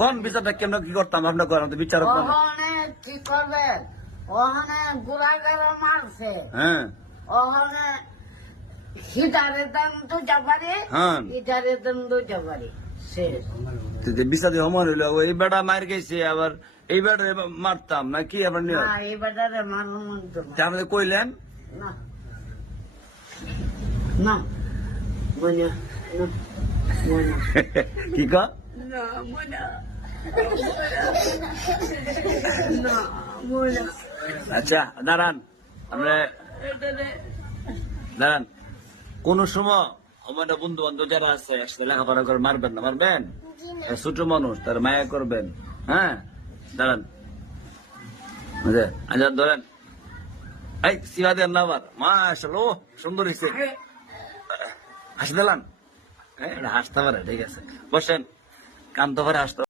কোন বিচারটা কেমন কি করতাম আপনার করেন তো বিচারক না ওখানে কি করবেন ওখানে গুড়াগারে মারছে হ্যাঁ ওখানে হিটারের দাম তো যাবারে হ্যাঁ হিটারের দাম তো যাবারে শেষ বিচার সময় হইলো এই বেটা মার গেছে আবার এই বেটা মারতাম না কি আবার নিয়ে না এই বেটারে মারবো মন্ত না আমাদের কইলেন না না মনে না মনে কি কা না মনে না মনে আচ্ছা দাঁড়ান আমরা দাঁড়ান কোন সময় আমার বন্ধু বান্ধব যারা আছে একসাথে লেখাপড়া করে মারবেন না মারবেন ছোট মানুষ তার মায়া করবেন হ্যাঁ দাঁড়ান আচ্ছা ধরেন এই সিবা দেন না আবার মাশাআল্লাহ সুন্দর হয়েছে হাসি দিলাম হ্যাঁ হাসতে পারে ঠিক আছে বসেন কানতে পারে হাসতে